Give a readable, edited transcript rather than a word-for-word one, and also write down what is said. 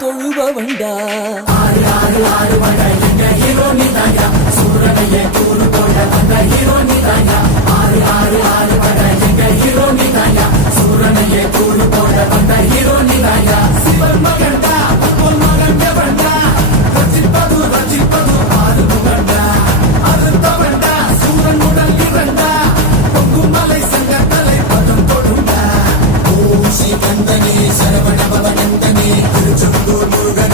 தொழுபவண்டா ஆறு ஆறு ஆறு வண்டா எங்க ஹீரோ நீதாயா சூரனையே கூறு போட வந்த ஹீரோ நீதாயா ஆறு ஆறு ஆறு வண்டா எங்க ஹீரோ நீதாயா சூரனையே கூறு போட வந்த ஹீரோ நீதாயா